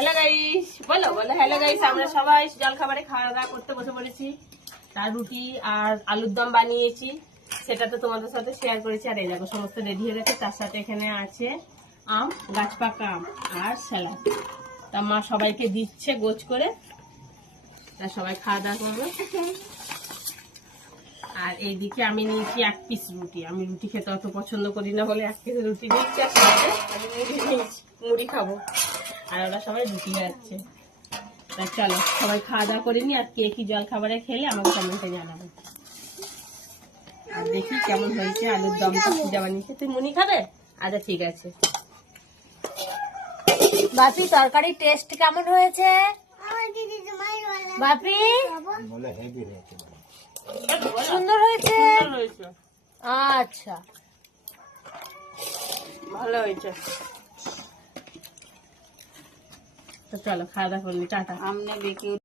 Hello guys, বলো বলো hello guys. আমরা সবাই জল খাবারে খাওয়া দাওয়া করতে বসে পড়েছি। তার রুটি আর আলুর দম বানিয়েছি, সেটা তো তোমাদের সাথে শেয়ার করেছি। আর এই দেখো সমস্ত রেডি হয়ে গেছে। তার সাথে এখানে আছে আম, গাছ পাকা আম আর স্যালাড। তা মা সবাইকে দিচ্ছে গোছ করে, তা সবাই খাওয়া দাওয়া করবে। আর এইদিকে আমি নিয়েছি 1 পিস রুটি। আমি রুটি খেতে অত পছন্দ করি না বলে 1 পিস রুটি নিয়েছি। আর সাথে আমি মুড়ি নিয়েছি, মুড়ি খাবো। আর ওরা সবাই রুটি খাচ্ছে। তা চলো সবাই খাওয়া দাওয়া করে নি। আর কে কি জল খাবারে খেলে আমাকে কমেন্টে জানাবো। আর দেখি কেমন হয়েছে আলুর দমটা। পূজা বানিয়েছে। তুই মুড়ি খাবে? আচ্ছা ঠিক আছে। বাপি তরকারি টেস্ট কেমন হয়েছে? বাপি সুন্দর হয়েছে। সুন্দর হয়েছে, আচ্ছা ভালো হয়েছে। তো চলো খাওয়া দাওয়া করলি, টাটা। আমনে বেঁকে